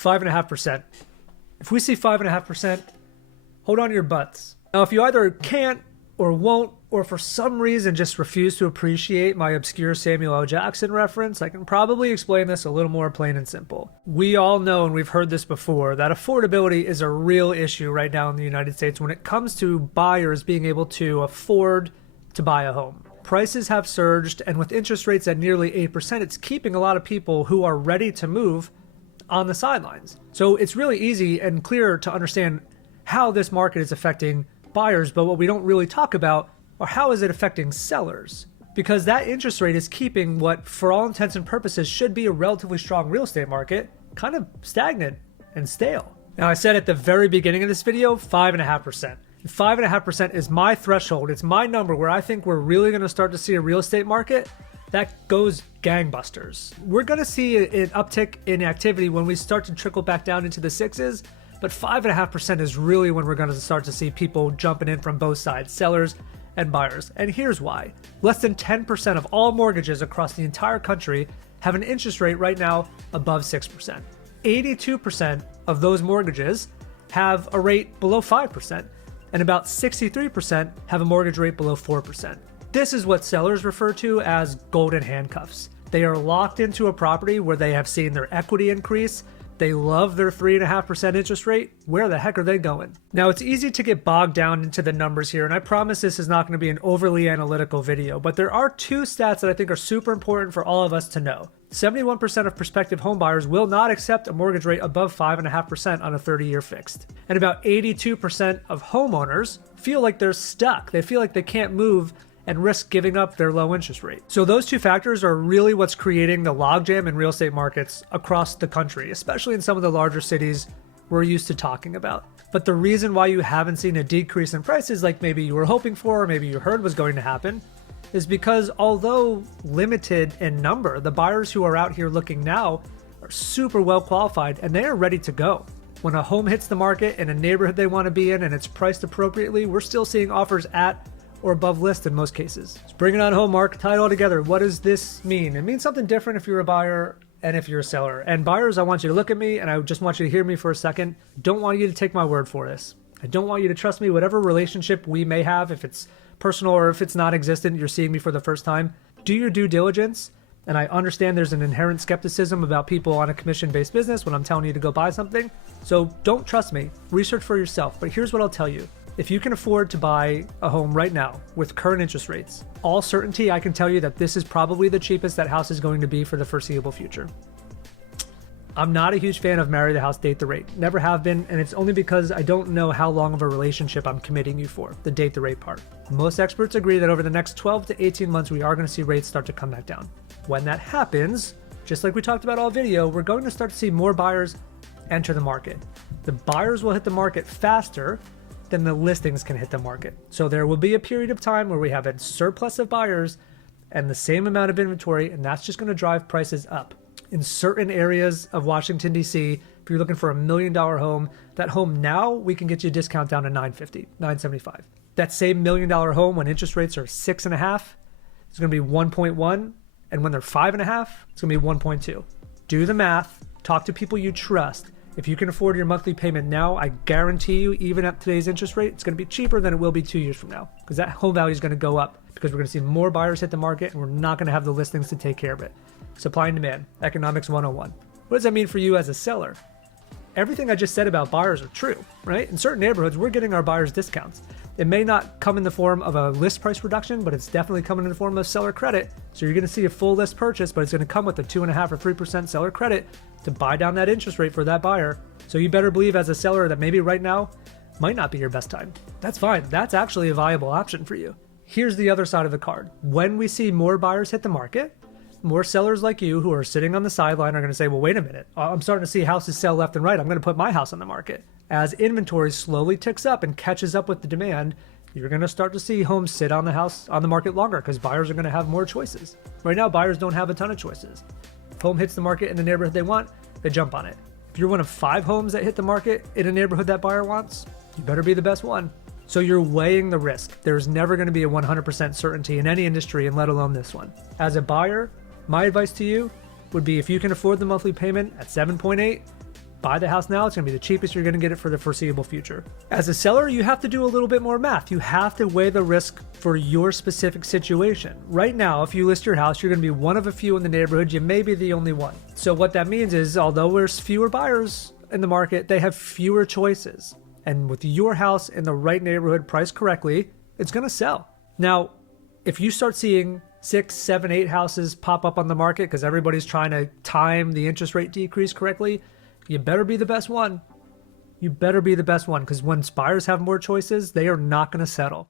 5.5%. If we see 5.5%, hold on to your butts. Now, if you either can't or won't, or for some reason just refuse to appreciate my obscure Samuel L. Jackson reference, I can probably explain this a little more plain and simple. We all know, and we've heard this before, that affordability is a real issue right now in the United States when it comes to buyers being able to afford to buy a home. Prices have surged, and with interest rates at nearly 8%, it's keeping a lot of people who are ready to move on the sidelines. So it's really easy and clear to understand how this market is affecting buyers, but what we don't really talk about are how is it affecting sellers? Because that interest rate is keeping what, for all intents and purposes, should be a relatively strong real estate market kind of stagnant and stale. Now, I said at the very beginning of this video, 5.5%. 5.5% is my threshold. It's my number where I think we're really going to start to see a real estate market that goes gangbusters. We're going to see an uptick in activity when we start to trickle back down into the sixes, but 5.5% is really when we're going to start to see people jumping in from both sides, sellers and buyers. And here's why. Less than 10% of all mortgages across the entire country have an interest rate right now above 6%. 82% of those mortgages have a rate below 5%. And about 63% have a mortgage rate below 4%. This is what sellers refer to as golden handcuffs. They are locked into a property where they have seen their equity increase. They love their 3.5% interest rate. Where the heck are they going? Now, it's easy to get bogged down into the numbers here, and I promise this is not going to be an overly analytical video, but there are two stats that I think are super important for all of us to know. 71% of prospective homebuyers will not accept a mortgage rate above 5.5% on a 30-year fixed. And about 82% of homeowners feel like they're stuck. They feel like they can't move and risk giving up their low interest rate. So those two factors are really what's creating the logjam in real estate markets across the country, especially in some of the larger cities we're used to talking about. But the reason why you haven't seen a decrease in prices like maybe you were hoping for or maybe you heard was going to happen is because although limited in number, the buyers who are out here looking now are super well qualified and they are ready to go. When a home hits the market in a neighborhood they want to be in and it's priced appropriately, we're still seeing offers at or above list in most cases. Let's bring it on home, Marc. Tie it all together. What does this mean? It means something different if you're a buyer and if you're a seller. And buyers, I want you to look at me and I just want you to hear me for a second. Don't want you to take my word for this. I don't want you to trust me. Whatever relationship we may have, if it's personal or if it's non-existent, you're seeing me for the first time, do your due diligence. And I understand there's an inherent skepticism about people on a commission-based business when I'm telling you to go buy something. So don't trust me. Research for yourself. But here's what I'll tell you. If you can afford to buy a home right now with current interest rates, all certainty, I can tell you that this is probably the cheapest that house is going to be for the foreseeable future. I'm not a huge fan of marry the house, date the rate. Never have been, and it's only because I don't know how long of a relationship I'm committing you for, the date the rate part. Most experts agree that over the next 12 to 18 months, we are going to see rates start to come back down. When that happens, just like we talked about all video, we're going to start to see more buyers enter the market. The buyers will hit the market faster than the listings can hit the market. So there will be a period of time where we have a surplus of buyers and the same amount of inventory, and that's just going to drive prices up. In certain areas of Washington, D.C., if you're looking for $1 million home, that home now, we can get you a discount down to $950, $975. That same $1 million home, when interest rates are 6.5, it's going to be 1.1, and when they're 5.5, it's going to be 1.2. Do the math, talk to people you trust. If you can afford your monthly payment now, I guarantee you, even at today's interest rate, it's going to be cheaper than it will be 2 years from now, because that home value is going to go up because we're going to see more buyers hit the market and we're not going to have the listings to take care of it. Supply and demand, economics 101. What does that mean for you as a seller? Everything I just said about buyers are true, right? In certain neighborhoods, we're getting our buyers discounts. It may not come in the form of a list price reduction, but it's definitely coming in the form of seller credit. So you're going to see a full list purchase, but it's going to come with a 2.5 or 3% seller credit to buy down that interest rate for that buyer. So you better believe as a seller that maybe right now might not be your best time. That's fine. That's actually a viable option for you. Here's the other side of the card. When we see more buyers hit the market, more sellers like you who are sitting on the sideline are going to say, well, wait a minute. I'm starting to see houses sell left and right. I'm going to put my house on the market. As inventory slowly ticks up and catches up with the demand, you're going to start to see homes sit on the market longer because buyers are going to have more choices. Right now, buyers don't have a ton of choices. If home hits the market in the neighborhood they want, they jump on it. If you're one of 5 homes that hit the market in a neighborhood that buyer wants, you better be the best one. So you're weighing the risk. There's never going to be a 100% certainty in any industry, and let alone this one. As a buyer, my advice to you would be if you can afford the monthly payment at 7.8, buy the house now, it's going to be the cheapest you're going to get it for the foreseeable future. As a seller, you have to do a little bit more math. You have to weigh the risk for your specific situation. Right now, if you list your house, you're going to be one of a few in the neighborhood. You may be the only one. So what that means is, although there's fewer buyers in the market, they have fewer choices. And with your house in the right neighborhood priced correctly, it's going to sell. Now, if you start seeing 6, 7, 8 houses pop up on the market because everybody's trying to time the interest rate decrease correctly, you better be the best one. You better be the best one, because when buyers have more choices, they are not going to settle.